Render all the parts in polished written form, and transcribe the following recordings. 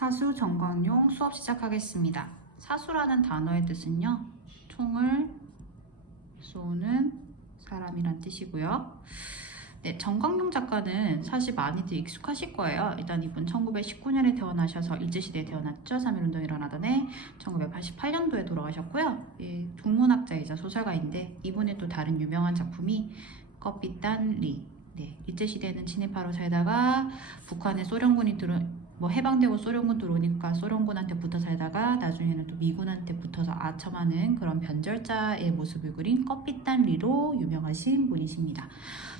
사수 정광용 수업 시작하겠습니다. 사수라는 단어의 뜻은요, 총을 쏘는 사람이란 뜻이고요. 네, 정광용 작가는 사실 많이들 익숙하실 거예요. 일단 이분 1919년에 태어나셔서 일제시대에 태어났죠. 3.1운동이 일어나던 해 1988년도에 돌아가셨고요. 예, 동문학자이자 소설가인데 이분의 또 다른 유명한 작품이 껍빛단 리. 네, 일제시대에는 진입하러 살다가 북한에 소련군이 해방되고 소련군 들어오니까 소련군한테 붙어 살다가 나중에는 또 미군한테 붙어서 아첨하는 그런 변절자의 모습을 그린 껍빛단 리로 유명하신 분이십니다.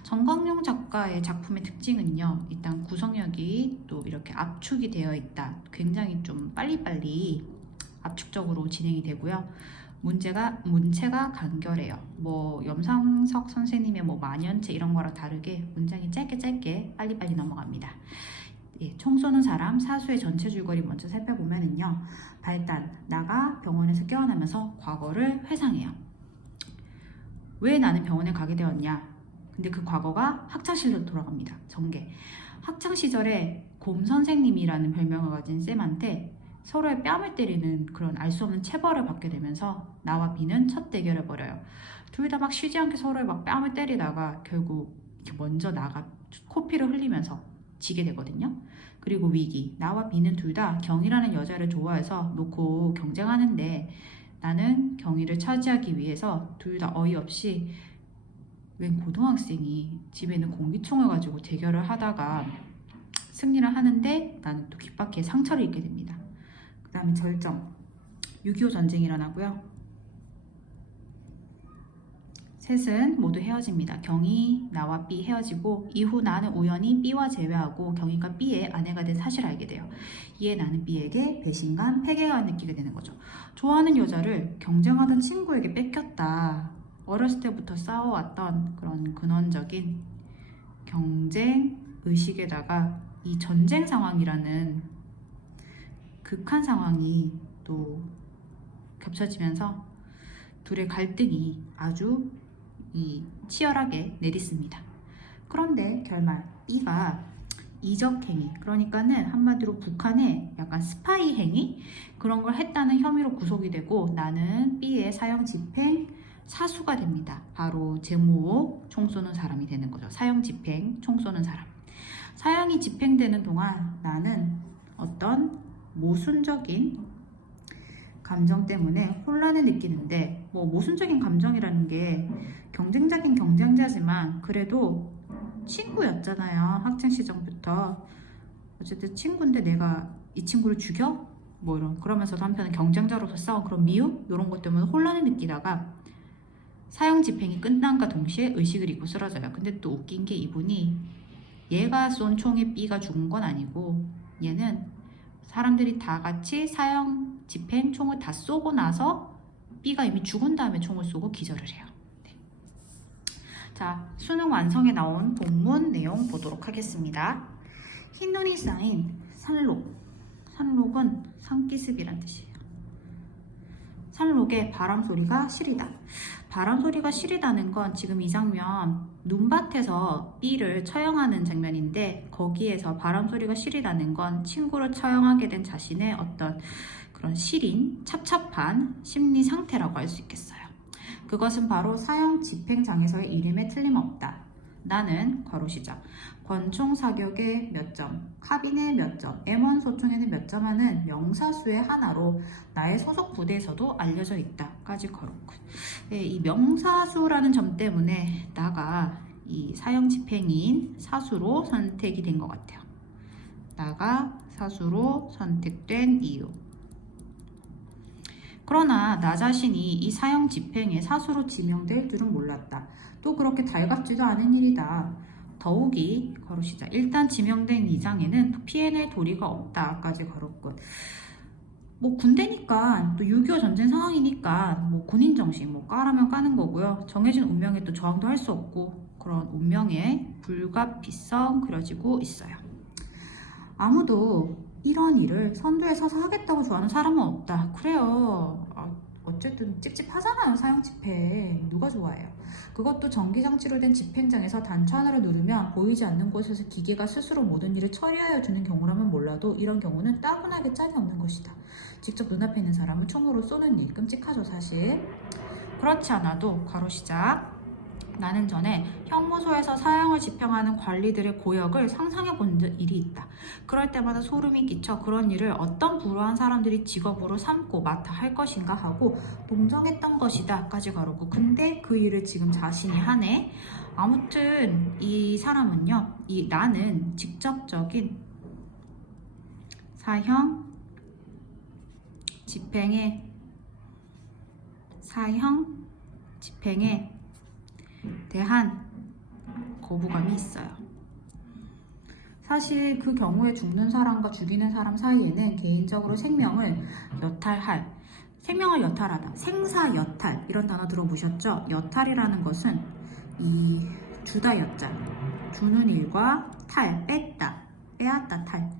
정광용 작가의 작품의 특징은요, 일단 구성력이 또 이렇게 압축이 되어 있다. 굉장히 좀 빨리빨리 압축적으로 진행이 되고요. 문체가 간결해요. 염상석 선생님의 만연체 이런 거랑 다르게 문장이 짧게 빨리빨리 넘어갑니다. 예, 총 쏘는 사람 사수의 전체 줄거리 먼저 살펴보면은요, 발단, 나가 병원에서 깨어나면서 과거를 회상해요. 왜 나는 병원에 가게 되었냐? 근데 그 과거가 학창시절로 돌아갑니다. 전개. 학창시절에 곰 선생님이라는 별명을 가진 쌤한테 서로의 뺨을 때리는 그런 알 수 없는 체벌을 받게 되면서 나와 B는 첫 대결을 벌여요. 둘 다 막 쉬지 않게 서로의 막 뺨을 때리다가 결국 먼저 나가 코피를 흘리면서 지게 되거든요. 그리고 위기, 나와 B는 둘 다 경이라는 여자를 좋아해서 놓고 경쟁하는데 나는 경이를 차지하기 위해서 둘 다 어이없이 웬 고등학생이 집에 있는 공기총을 가지고 대결을 하다가 승리를 하는데 나는 또 귓바퀴에 상처를 입게 됩니다. 그 다음에 절정, 6.25 전쟁이 일어나고요. 셋은 모두 헤어집니다. 경이, 나와 B 헤어지고 이후 나는 우연히 B와 재회하고 경이가 B의 아내가 된 사실을 알게 돼요. 이에 나는 B에게 배신감, 패배감을 느끼게 되는 거죠. 좋아하는 여자를 경쟁하던 친구에게 뺏겼다. 어렸을 때부터 싸워왔던 그런 근원적인 경쟁 의식에다가 이 전쟁 상황이라는 극한 상황이 또 겹쳐지면서 둘의 갈등이 아주 치열하게 내딛습니다. 그런데 결말 B가 이적행위, 그러니까는 한마디로 북한에 약간 스파이 행위 그런 걸 했다는 혐의로 구속이 되고 나는 B의 사형 집행 사수가 됩니다. 바로 제모 총 쏘는 사람이 되는 거죠. 사형 집행 총 쏘는 사람. 사형이 집행되는 동안 나는 어떤 모순적인 감정 때문에 혼란을 느끼는데 모순적인 감정이라는 게 경쟁자긴 경쟁자지만 그래도 친구였잖아요. 학창시절부터 어쨌든 친구인데 내가 이 친구를 죽여? 그러면서도 한편은 경쟁자로서 싸운 그런 미움? 이런 것 때문에 혼란을 느끼다가 사형 집행이 끝난과 동시에 의식을 잃고 쓰러져요. 근데 또 웃긴 게 이분이 얘가 쏜 총에 B가 죽은 건 아니고 얘는 사람들이 다 같이 사형 집행 총을 다 쏘고 나서 B가 이미 죽은 다음에 총을 쏘고 기절을 해요. 네. 자, 수능 완성에 나온 본문 내용 보도록 하겠습니다. 흰눈이 쌓인 산록. 산록은 산기슭이란 뜻이에요. 산록에 바람 소리가 시리다. 바람 소리가 시리다는 건 지금 이 장면 눈밭에서 B를 처형하는 장면인데 거기에서 바람 소리가 시리다는 건 친구를 처형하게 된 자신의 어떤 그런 시린, 찹찹한 심리 상태라고 할 수 있겠어요. 그것은 바로 사형 집행장에서의 이름에 틀림없다. 나는 괄호 시작 권총 사격에 몇 점, 카빈에 몇 점, M1 소총에는 몇 점 하는 명사수의 하나로 나의 소속 부대에서도 알려져 있다. 까지 괄호 끝. 네, 이 명사수라는 점 때문에 나가 이 사형 집행인 사수로 선택이 된 것 같아요. 나가 사수로 선택된 이유. 그러나 나 자신이 이 사형 집행의 사수로 지명될 줄은 몰랐다. 또 그렇게 달갑지도 않은 일이다. 더욱이 괄호 시작 일단 지명된 이장에는 피해낼 도리가 없다까지 괄호 끝. 군대니까 또 6.25 전쟁 상황이니까 군인 정신 까라면 까는 거고요. 정해진 운명에 또 저항도 할 수 없고 그런 운명의 불가피성 그려지고 있어요. 아무도 이런 일을 선두에 서서 하겠다고 좋아하는 사람은 없다. 그래요. 어쨌든 찝찝하잖아요. 사형 집행 누가 좋아해요? 그것도 전기장치로 된 집행장에서 단추 하나를 누르면 보이지 않는 곳에서 기계가 스스로 모든 일을 처리하여 주는 경우라면 몰라도 이런 경우는 따분하게 짝이 없는 것이다. 직접 눈앞에 있는 사람을 총으로 쏘는 일 끔찍하죠 사실. 그렇지 않아도 괄호 시작. 나는 전에 형무소에서 사형을 집행하는 관리들의 고역을 상상해 본 일이 있다. 그럴 때마다 소름이 끼쳐 그런 일을 어떤 불우한 사람들이 직업으로 삼고 맡아 할 것인가 하고 동정했던 것이다 까지 가르고 근데 그 일을 지금 자신이 하네. 아무튼 이 사람은요, 나는 직접적인 사형 집행에 대한 거부감이 있어요. 사실 그 경우에 죽는 사람과 죽이는 사람 사이에는 개인적으로 생명을 여탈하다, 생사여탈 이런 단어 들어보셨죠? 여탈이라는 것은 이 주다 여자, 주는 일과 탈, 뺐다, 빼앗다 탈.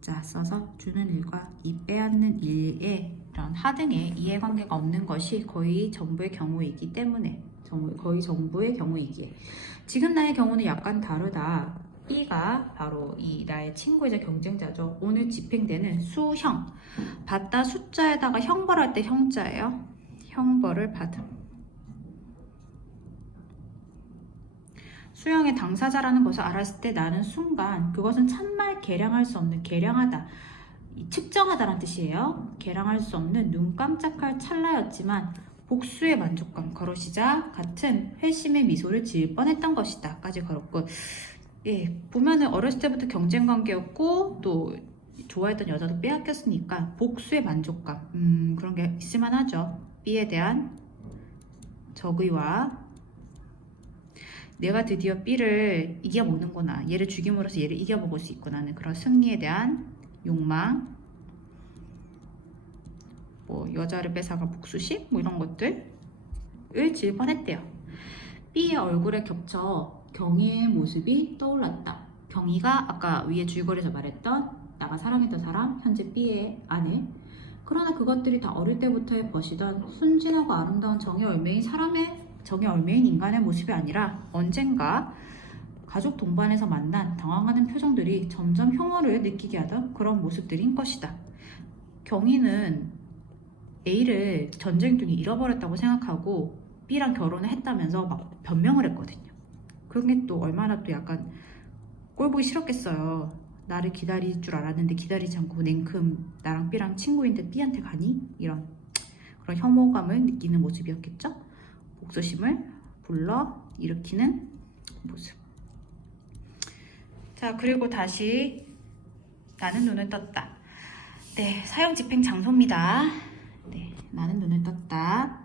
자, 써서 주는 일과 이 빼앗는 일에 이런 하등의 이해관계가 없는 것이 거의 전부의 경우이기 때문에 거의 전부의 경우이기에 지금 나의 경우는 약간 다르다. B가 바로 이 나의 친구이자 경쟁자죠. 오늘 집행되는 수형 받다 숫자에다가 형벌할 때 형자예요. 형벌을 받음. 수형의 당사자라는 것을 알았을 때 나는 순간 그것은 참말 계량할 수 없는 계량하다, 측정하다란 뜻이에요. 계량할 수 없는 눈 깜짝할 찰나였지만 복수의 만족감 걸어 시작 같은 회심의 미소를 지을 뻔했던 것이다 까지 걸었고 예, 보면은 어렸을 때부터 경쟁 관계였고 또 좋아했던 여자도 빼앗겼으니까 복수의 만족감 그런 게 있을만하죠. B에 대한 적의와 내가 드디어 B를 이겨보는구나, 얘를 죽임으로써 얘를 이겨먹을 수 있구나는 그런 승리에 대한 욕망, 뭐 여자를 뺏어가 복수심 뭐 이런 것들을 지을 뻔했대요. B의 얼굴에 겹쳐 경희의 모습이 떠올랐다. 경희가 아까 위에 줄거리에서 말했던 나가 사랑했던 사람, 현재 B의 아내. 그러나 그것들이 다 어릴 때부터의 벗이던 순진하고 아름다운 정의 얼매인 인간의 모습이 아니라 언젠가 가족 동반에서 만난 당황하는 표정들이 점점 혐오를 느끼게 하던 그런 모습들인 것이다. 경희는 A를 전쟁 중에 잃어버렸다고 생각하고 B랑 결혼을 했다면서 막 변명을 했거든요. 그런 게 또 얼마나 또 약간 꼴보기 싫었겠어요. 나를 기다릴 줄 알았는데 기다리지 않고 냉큼 나랑 B랑 친구인데 B한테 가니? 이런 그런 혐오감을 느끼는 모습이었겠죠. 복수심을 불러 일으키는 모습. 자, 그리고 다시 나는 눈을 떴다. 네, 사형 집행 장소입니다. 네, 나는 눈을 떴다.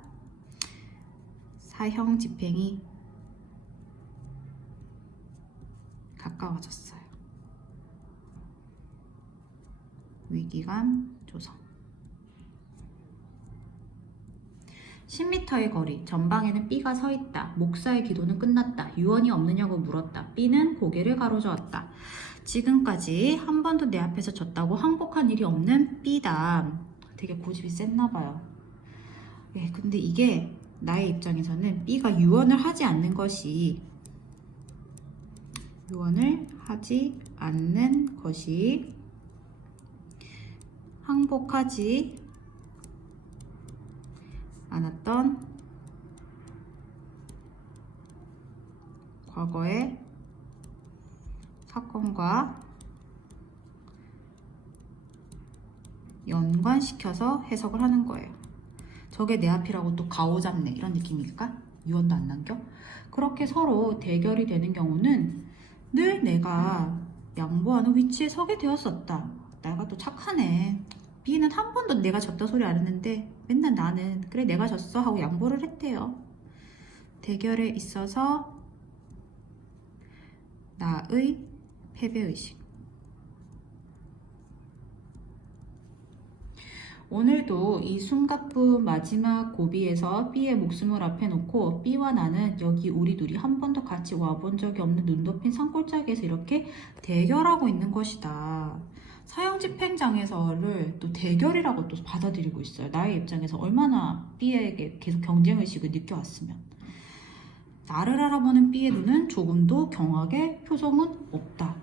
사형 집행이 가까워졌어요. 위기감 조성. 10m의 거리, 전방에는 B가 서 있다. 목사의 기도는 끝났다. 유언이 없느냐고 물었다. B는 고개를 가로저었다. 지금까지 한 번도 내 앞에서 졌다고 항복한 일이 없는 B다. 되게 고집이 셌나봐요. 예, 근데 이게 나의 입장에서는 B가 유언을 하지 않는 것이 항복하지 않았던 과거의 사건과 연관시켜서 해석을 하는 거예요. 저게 내 앞이라고 또 가오잡네 이런 느낌일까? 유언도 안 남겨? 그렇게 서로 대결이 되는 경우는 늘 내가 양보하는 위치에 서게 되었었다. 내가 또 착하네. B는 한 번도 내가 졌다 소리 안 했는데 맨날 나는 그래 내가 졌어 하고 양보를 했대요. 대결에 있어서 나의 패배의식. 오늘도 이 숨가쁜 마지막 고비에서 B의 목숨을 앞에 놓고 B와 나는 여기 우리 둘이 한 번도 같이 와본 적이 없는 눈 덮인 산골짜기에서 이렇게 대결하고 있는 것이다. 사형 집행장에서를 또 대결이라고 또 받아들이고 있어요. 나의 입장에서 얼마나 B에게 계속 경쟁의식을 느껴왔으면. 나를 알아보는 B의 눈은 조금도 경악의 표정은 없다.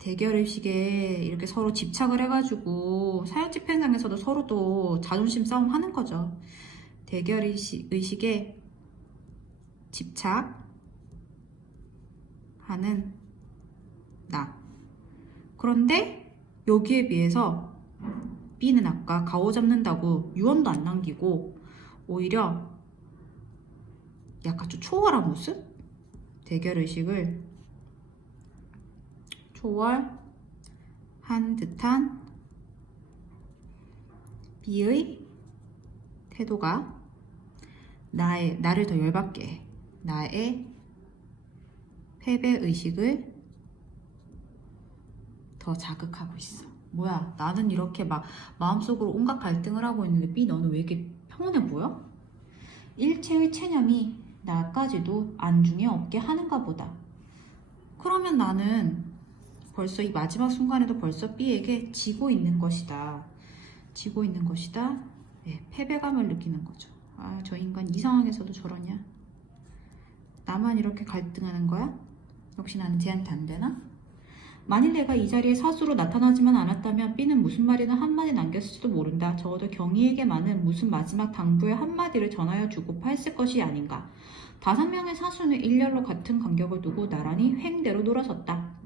대결의식에 이렇게 서로 집착을 해가지고 사형 집행장에서도 서로 또 자존심 싸움 하는 거죠. 대결의식에 집착하는 나. 그런데 여기에 비해서 B는 아까 가오 잡는다고 유언도 안 남기고 오히려 약간 좀 초월한 모습? 대결의식을 초월한 듯한 B의 태도가 나를 더 열받게 해. 나의 패배의식을 더 자극하고 있어. 뭐야, 나는 이렇게 막 마음속으로 온갖 갈등을 하고 있는데 B 너는 왜 이렇게 평온해 보여? 일체의 체념이 나까지도 안중에 없게 하는가 보다. 그러면 나는 벌써 이 마지막 순간에도 벌써 B에게 지고 있는 것이다. 지고 있는 것이다. 네, 패배감을 느끼는 거죠. 아, 저 인간 이 상황에서도 저러냐? 나만 이렇게 갈등하는 거야? 역시 나는 쟤한테 안 되나? 만일 내가 이 자리에 사수로 나타나지만 않았다면 B는 무슨 말이나 한마디 남겼을지도 모른다. 적어도 경희에게만은 무슨 마지막 당부의 한마디를 전하여 주고파 했을 것이 아닌가. 5명의 사수는 일렬로 같은 간격을 두고 나란히 횡대로 돌아섰다.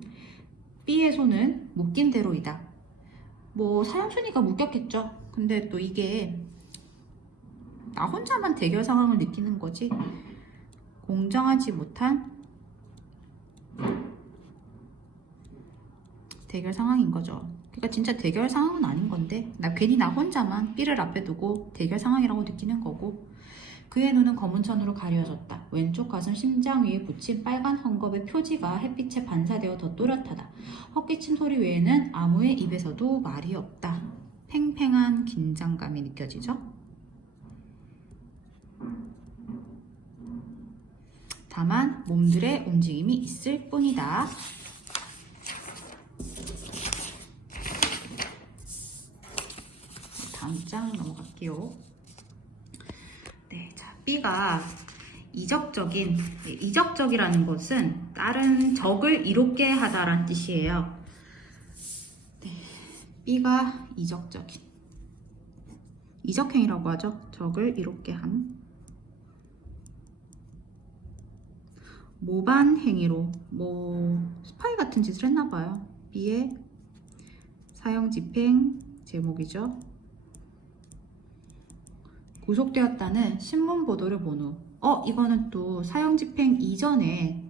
B의 손은 묶인 대로이다. 뭐 사형순이가 묶였겠죠. 근데 또 이게 나 혼자만 대결 상황을 느끼는 거지 공정하지 못한 대결 상황인 거죠. 그러니까 진짜 대결 상황은 아닌 건데 괜히 나 혼자만 B를 앞에 두고 대결 상황이라고 느끼는 거고. 그의 눈은 검은 천으로 가려졌다. 왼쪽 가슴 심장 위에 붙인 빨간 헝겊의 표지가 햇빛에 반사되어 더 또렷하다. 헛기침 소리 외에는 아무의 입에서도 말이 없다. 팽팽한 긴장감이 느껴지죠? 다만 몸들의 움직임이 있을 뿐이다. 다음 장 넘어갈게요. 네, 자, B가 이적적이라는 것은 다른 적을 이롭게 하다라는 뜻이에요. 네, B가 이적행이라고 하죠. 적을 이롭게 함. 모반 행위로 스파이 같은 짓을 했나봐요. B의 사형 집행 제목이죠. 구속되었다는 신문 보도를 본 후, 이거는 또 사형 집행 이전에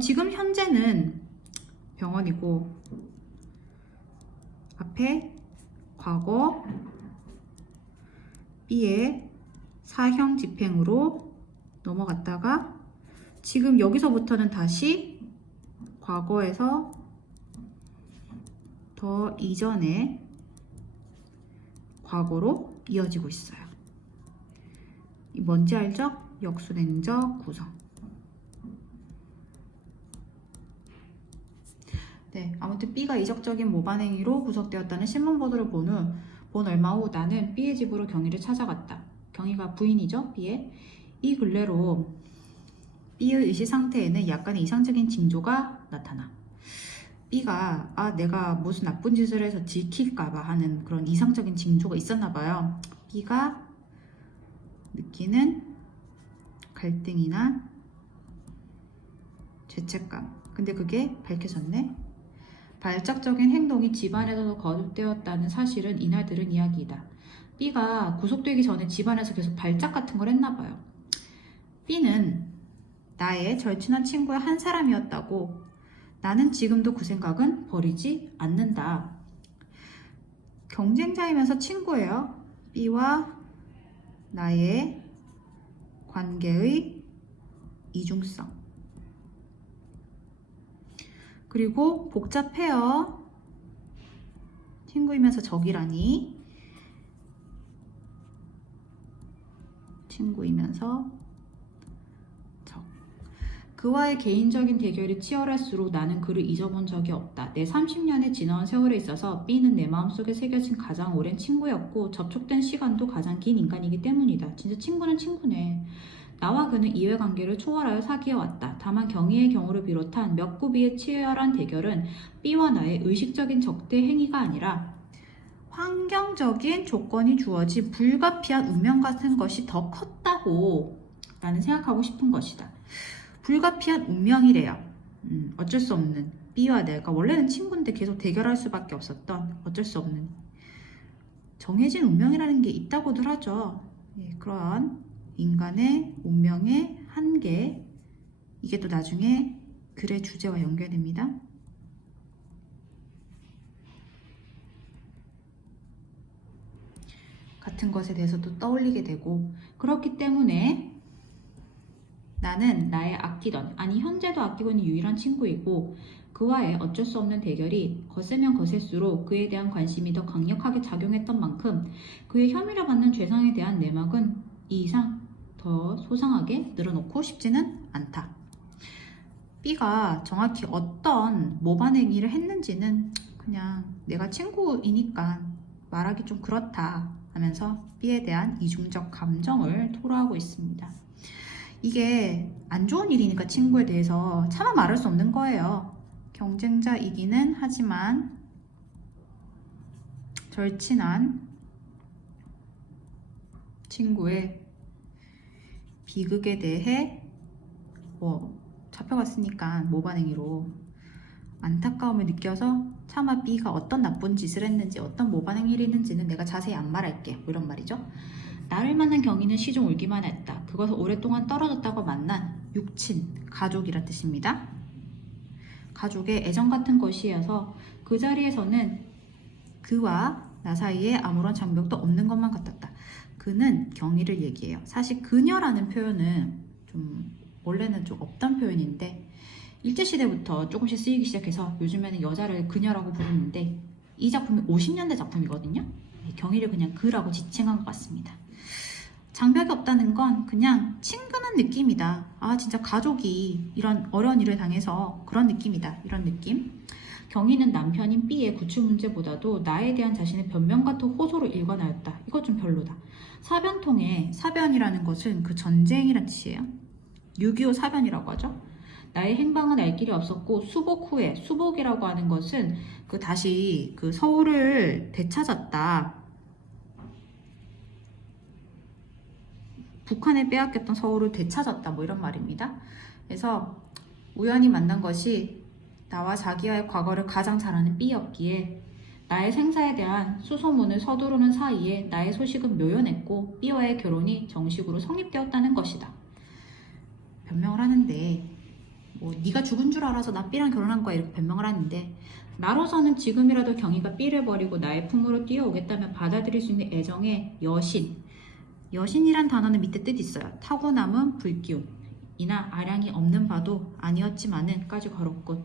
지금 현재는 병원이고 앞에 과거 B의 사형 집행으로 넘어갔다가 지금 여기서부터는 다시 과거에서 더 이전의 과거로 이어지고 있어요. 뭔지 알죠? 역순행적 구성. 네, 아무튼 B가 이적적인 모반행위로 구속되었다는 신문 보도를 본 얼마 후 나는 B의 집으로 경희를 찾아갔다. 경희가 부인이죠, B의. 이 근래로 B의 의식 상태에는 약간의 이상적인 징조가 나타나. B가 내가 무슨 나쁜 짓을 해서 들킬까봐 하는 그런 이상적인 징조가 있었나봐요. B가 느끼는 갈등이나 죄책감. 근데 그게 밝혀졌네. 발작적인 행동이 집안에서도 거듭되었다는 사실은 이날 들은 이야기이다. B가 구속되기 전에 집안에서 계속 발작 같은 걸 했나봐요. B는 나의 절친한 친구의 한 사람이었다고. 나는 지금도 그 생각은 버리지 않는다. 경쟁자이면서 친구예요. B와 나의 관계의 이중성. 그리고 복잡해요. 친구이면서 적이라니. 친구이면서 적. 그와의 개인적인 대결이 치열할수록 나는 그를 잊어본 적이 없다. 내 30년의 지나온 세월에 있어서 B는 내 마음속에 새겨진 가장 오랜 친구였고 접촉된 시간도 가장 긴 인간이기 때문이다. 진짜 친구는 친구네. 나와 그는 이해관계를 초월하여 사귀어왔다. 다만 경희의 경우를 비롯한 몇 구비의 치열한 대결은 B와 나의 의식적인 적대 행위가 아니라 환경적인 조건이 주어진 불가피한 운명 같은 것이 더 컸다고 나는 생각하고 싶은 것이다. 불가피한 운명이래요. 어쩔 수 없는 B와 내가 원래는 친구인데 계속 대결할 수밖에 없었던 어쩔 수 없는 정해진 운명이라는 게 있다고들 하죠. 예, 그런 인간의 운명의 한계, 이게 또 나중에 글의 주제와 연결됩니다. 같은 것에 대해서도 떠올리게 되고, 그렇기 때문에 나는 나의 아끼던, 아니 현재도 아끼고 있는 유일한 친구이고 그와의 어쩔 수 없는 대결이 거세면 거셀수록 그에 대한 관심이 더 강력하게 작용했던 만큼 그의 혐의를 받는 죄상에 대한 내막은 이 이상 더 소상하게 늘어놓고 싶지는 않다. B가 정확히 어떤 모반 행위를 했는지는 그냥 내가 친구이니까 말하기 좀 그렇다 하면서 B에 대한 이중적 감정을 토로하고 있습니다. 이게 안 좋은 일이니까 친구에 대해서 차마 말할 수 없는 거예요. 경쟁자이기는 하지만 절친한 친구의 비극에 대해 잡혀갔으니까 모반행위로 안타까움을 느껴서 차마 B가 어떤 나쁜 짓을 했는지 어떤 모반행위를 했는지는 내가 자세히 안 말할게, 뭐 이런 말이죠. 나를 만난 경희는 시종 울기만 했다. 그것은 오랫동안 떨어졌다고 만난 육친, 가족이란 뜻입니다. 가족의 애정 같은 것이어서 그 자리에서는 그와 나 사이에 아무런 장벽도 없는 것만 같았다. 그는 경희를 얘기해요. 사실 그녀라는 표현은 원래는 좀 없던 표현인데 일제시대부터 조금씩 쓰이기 시작해서 요즘에는 여자를 그녀라고 부르는데 이 작품이 50년대 작품이거든요. 경희를 그냥 그라고 지칭한 것 같습니다. 장벽이 없다는 건 그냥 친근한 느낌이다. 아, 진짜 가족이 이런 어려운 일을 당해서 그런 느낌이다. 이런 느낌. 경희는 남편인 B의 구출 문제보다도 나에 대한 자신의 변명 같은 호소를 일관하였다. 이거 좀 별로다. 사변통에, 사변이라는 것은 그 전쟁이란 뜻이에요. 6.25 사변이라고 하죠. 나의 행방은 알 길이 없었고 수복 후에, 수복이라고 하는 것은 다시 서울을 되찾았다. 북한에 빼앗겼던 서울을 되찾았다, 뭐 이런 말입니다. 그래서 우연히 만난 것이 나와 자기와의 과거를 가장 잘 아는 B였기에 나의 생사에 대한 수소문을 서두르는 사이에 나의 소식은 묘연했고 B와의 결혼이 정식으로 성립되었다는 것이다. 변명을 하는데 네가 죽은 줄 알아서 나 B랑 결혼한 거야, 이렇게 변명을 하는데 나로서는 지금이라도 경희가 B를 버리고 나의 품으로 뛰어오겠다면 받아들일 수 있는 애정의 여신이란 단어는 밑에 뜻이 있어요. 타고남은 불기운이나 아량이 없는 바도 아니었지만은 까지 걸었군.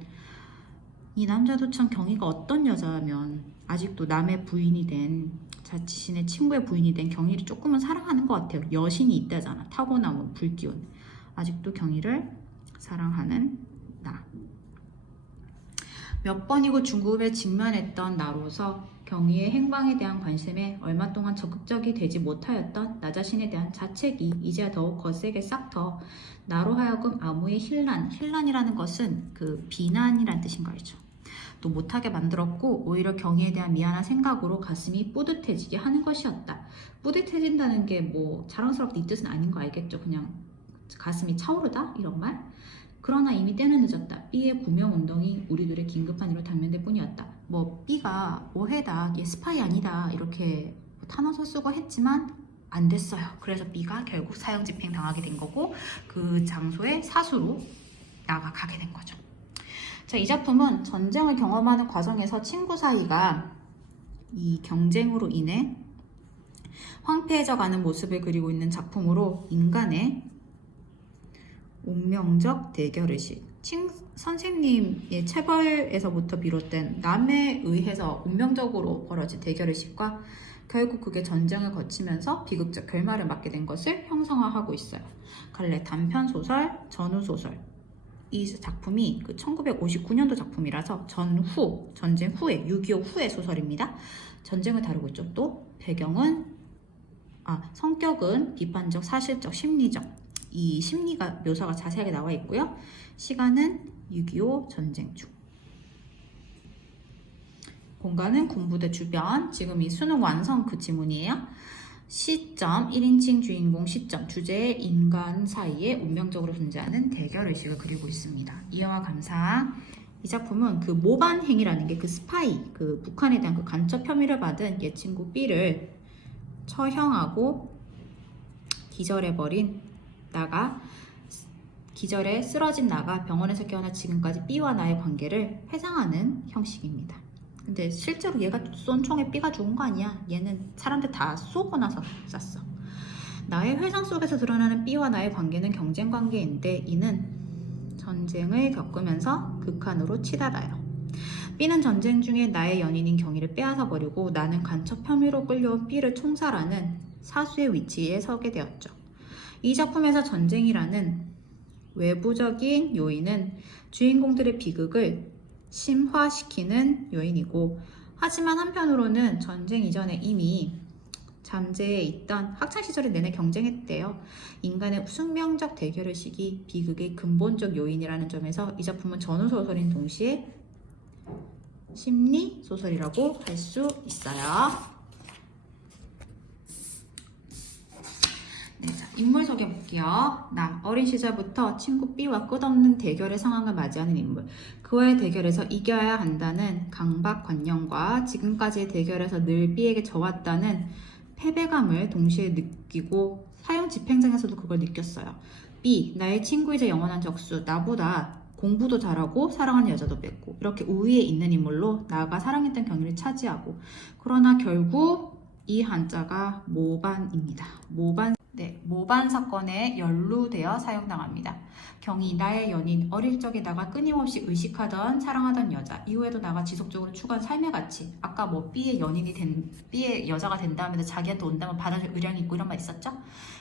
이 남자도 참 경희가 어떤 여자면 아직도 남의 부인이 된, 자신의 친구의 부인이 된 경희를 조금은 사랑하는 것 같아요. 여신이 있다잖아. 타고남은 불기운. 아직도 경희를 사랑하는 나. 몇 번이고 중국에 직면했던 나로서 경희의 행방에 대한 관심에 얼마 동안 적극적이 되지 못하였던 나 자신에 대한 자책이 이제야 더욱 거세게 싹터 나로 하여금 아무의 힐난이라는 것은 비난이란 뜻인 거 알죠? 또 못하게 만들었고 오히려 경희에 대한 미안한 생각으로 가슴이 뿌듯해지게 하는 것이었다. 뿌듯해진다는 게 자랑스럽게 이 뜻은 아닌 거 알겠죠? 그냥 가슴이 차오르다? 이런 말? 그러나 이미 때는 늦었다. B의 구명운동이 우리들의 긴급한 일로 당면될 뿐이었다. B가 오해다, 얘 스파이 아니다 이렇게 탄원서 쓰고 했지만 안 됐어요. 그래서 B가 결국 사형집행 당하게 된 거고 그 장소에 사수로 나가게 된 거죠. 자, 이 작품은 전쟁을 경험하는 과정에서 친구 사이가 이 경쟁으로 인해 황폐해져 가는 모습을 그리고 있는 작품으로 인간의 운명적 대결의식, 선생님의 체벌에서부터 비롯된 남에 의해서 운명적으로 벌어진 대결의식과 결국 그게 전쟁을 거치면서 비극적 결말을 맞게 된 것을 형상화하고 있어요. 갈래 단편소설, 전후소설, 이 작품이 그 1959년도 작품이라서 전쟁 후에 6.25 후의 소설입니다. 전쟁을 다루고 있죠. 또 배경은 성격은 비판적, 사실적, 심리적, 이 심리가 묘사가 자세하게 나와 있고요. 시간은 6.25 전쟁 중. 공간은 군부대 주변. 지금 이 수능 완성 그 지문이에요. 시점, 1인칭 주인공 시점, 주제의 인간 사이에 운명적으로 존재하는 대결의식을 그리고 있습니다. 이해와 감사. 이 작품은 그 모반행위라는 게 그 스파이, 그 북한에 대한 그 간첩 혐의를 받은 얘 친구 B를 처형하고 기절해버린 나가, 기절에 쓰러진 나가 병원에서 깨어나 지금까지 B와 나의 관계를 회상하는 형식입니다. 근데 실제로 얘가 쏜 총에 B가 죽은 거 아니야. 얘는 사람들 다 쏘고 나서 쐈어. 나의 회상 속에서 드러나는 B와 나의 관계는 경쟁 관계인데 이는 전쟁을 겪으면서 극한으로 치달아요. B는 전쟁 중에 나의 연인인 경희를 빼앗아 버리고 나는 간첩 혐의로 끌려온 B를 총살하는 사수의 위치에 서게 되었죠. 이 작품에서 전쟁이라는 외부적인 요인은 주인공들의 비극을 심화시키는 요인이고, 하지만 한편으로는 전쟁 이전에 이미 잠재해 있던 학창시절에 내내 경쟁했대요. 인간의 숙명적 대결의식이 비극의 근본적 요인이라는 점에서 이 작품은 전후소설인 동시에 심리소설이라고 할 수 있어요. 네, 자, 인물 소개 볼게요. 나, 어린 시절부터 친구 B와 끝없는 대결의 상황을 맞이하는 인물. 그와의 대결에서 이겨야 한다는 강박관념과 지금까지의 대결에서 늘 B에게 져왔다는 패배감을 동시에 느끼고 사형 집행장에서도 그걸 느꼈어요. B, 나의 친구이자 영원한 적수, 나보다 공부도 잘하고 사랑하는 여자도 맺고 이렇게 우위에 있는 인물로 나가 사랑했던 경위를 차지하고, 그러나 결국 이 한자가 모반입니다. 모반 사건에 연루되어 사용당합니다. 경희, 나의 연인, 어릴 적에 나가 끊임없이 의식하던 사랑하던 여자, 이후에도 나가 지속적으로 추구한 삶의 가치. 아까 뭐 B의 여자가 된 다음에 자기한테 온다면 받아줄 의량이 있고 이런 말 있었죠?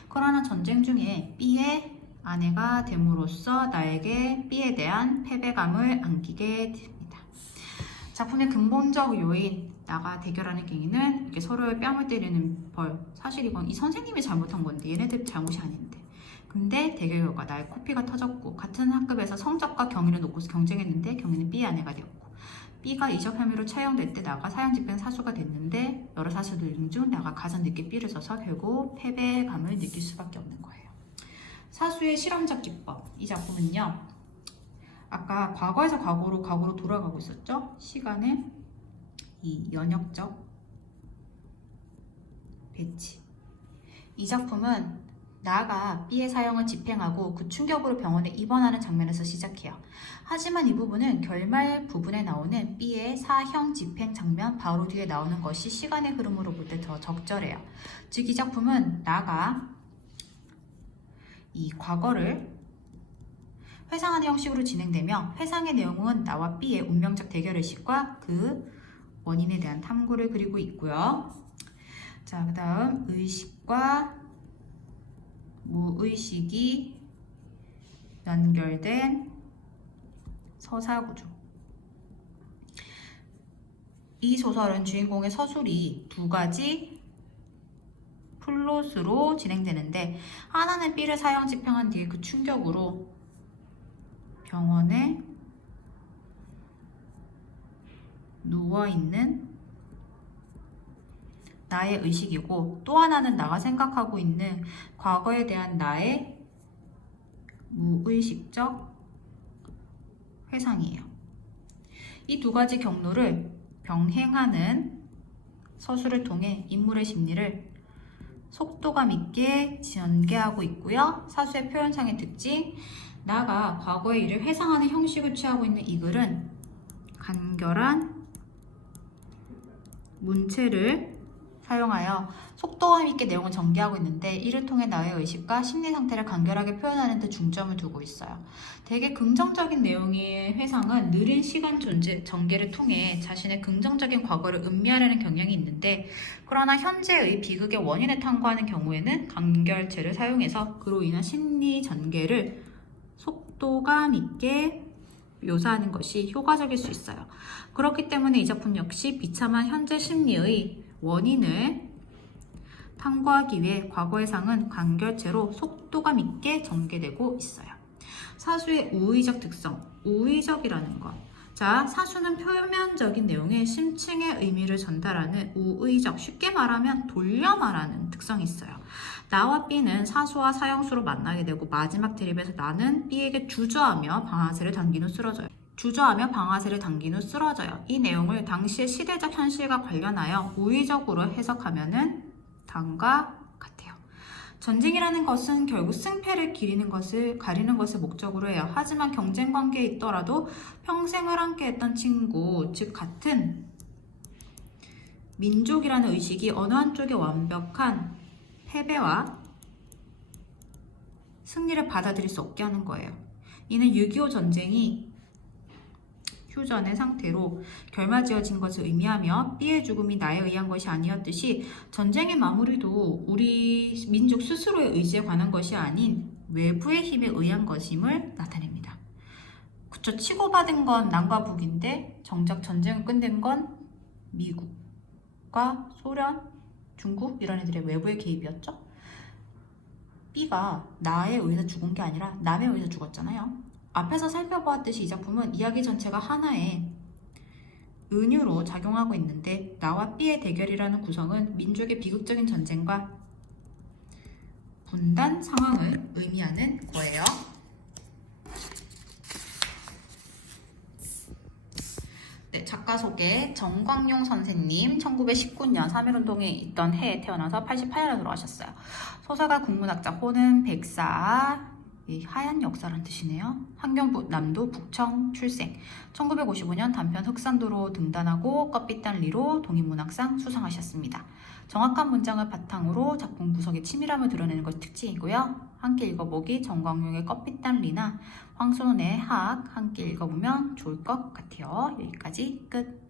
그러나 전쟁 중에 B의 아내가 됨으로써 나에게 B에 대한 패배감을 안기게 됩니다. 작품의 근본적 요인, 나가 대결하는 경위는 이렇게 서로의 뺨을 때리는 벌. 사실 이건 이 선생님이 잘못한 건데 얘네들 잘못이 아닌데. 근데 대결 결과 나의 코피가 터졌고, 같은 학급에서 성적과 경위를 놓고서 경쟁했는데 경위는 B의 아내가 되었고, B가 이적 혐의로 처형될 때 나가 사형 집행 사수가 됐는데 여러 사수들 중 나가 가장 늦게 B를 써서 결국 패배감을 느낄 수밖에 없는 거예요. 사수의 실험적 기법. 이 작품은요, 아까 과거에서 과거로 돌아가고 있었죠? 시간의 이 연역적 배치. 이 작품은 나가 B의 사형을 집행하고 그 충격으로 병원에 입원하는 장면에서 시작해요. 하지만 이 부분은 결말 부분에 나오는 B의 사형 집행 장면 바로 뒤에 나오는 것이 시간의 흐름으로 볼 때 더 적절해요. 즉, 이 작품은 나가 이 과거를 회상하는 형식으로 진행되며, 회상의 내용은 나와 B의 운명적 대결의식과 그 원인에 대한 탐구를 그리고 있고요. 자, 그 다음 의식과 무의식이 연결된 서사구조. 이 소설은 주인공의 서술이 두 가지 플롯으로 진행되는데, 하나는 B를 사형 집행한 뒤에 그 충격으로 병원에 누워있는 나의 의식이고, 또 하나는 나가 생각하고 있는 과거에 대한 나의 무의식적 회상이에요. 이 두 가지 경로를 병행하는 서술을 통해 인물의 심리를 속도감 있게 전개하고 있고요. 사수의 표현상의 특징, 나가 과거의 일을 회상하는 형식을 취하고 있는 이 글은 간결한 문체를 사용하여 속도감 있게 내용을 전개하고 있는데, 이를 통해 나의 의식과 심리 상태를 간결하게 표현하는 데 중점을 두고 있어요. 되게 긍정적인 내용의 회상은 느린 시간 전개를 통해 자신의 긍정적인 과거를 음미하려는 경향이 있는데, 그러나 현재의 비극의 원인을 탐구하는 경우에는 간결체를 사용해서 그로 인한 심리 전개를 속도감 있게 묘사하는 것이 효과적일 수 있어요. 그렇기 때문에 이 작품 역시 비참한 현재 심리의 원인을 탐구하기 위해 과거의 상은 간결체로 속도감 있게 전개되고 있어요. 사수의 우의적 특성, 우의적이라는 것. 자, 사수는 표면적인 내용에 심층의 의미를 전달하는 우의적, 쉽게 말하면 돌려 말하는 특성이 있어요. 나와 B는 사수와 사형수로 만나게 되고 마지막 대립에서 나는 B에게 주저하며 방아쇠를 당긴 후 쓰러져요. 이 내용을 당시의 시대적 현실과 관련하여 우의적으로 해석하면은 다음과 같아요. 전쟁이라는 것은 결국 승패를 가리는 것을 목적으로 해요. 하지만 경쟁 관계에 있더라도 평생을 함께했던 친구, 즉 같은 민족이라는 의식이 어느 한쪽의 완벽한 패배와 승리를 받아들일 수 없게 하는 거예요. 이는 6.25 전쟁이 휴전의 상태로 결말지어진 것을 의미하며 B의 죽음이 나에 의한 것이 아니었듯이 전쟁의 마무리도 우리 민족 스스로의 의지에 관한 것이 아닌 외부의 힘에 의한 것임을 나타냅니다. 그쵸, 치고받은 건 남과 북인데 정작 전쟁을 끝낸 건 미국과 소련, 중국 이런 애들의 외부의 개입이었죠. B가 나에 의해서 죽은 게 아니라 남에 의해서 죽었잖아요. 앞에서 살펴보았듯이 이 작품은 이야기 전체가 하나의 은유로 작용하고 있는데 나와 B의 대결이라는 구성은 민족의 비극적인 전쟁과 분단 상황을 의미하는 거예요. 네, 작가 소개. 정광용 선생님 1919년 3.1운동에 있던 해에 태어나서 88년에 돌아가셨어요. 소설가 국문학자 호는 백사 이 하얀 역사란 뜻이네요. 환경부 남도 북청 출생. 1955년 단편 흑산도로 등단하고 껍빛단리로 동인문학상 수상하셨습니다. 정확한 문장을 바탕으로 작품 구성의 치밀함을 드러내는 것이 특징이고요. 함께 읽어보기 정광용의 껍빛단리나 황선홍의 학 함께 읽어보면 좋을 것 같아요. 여기까지 끝.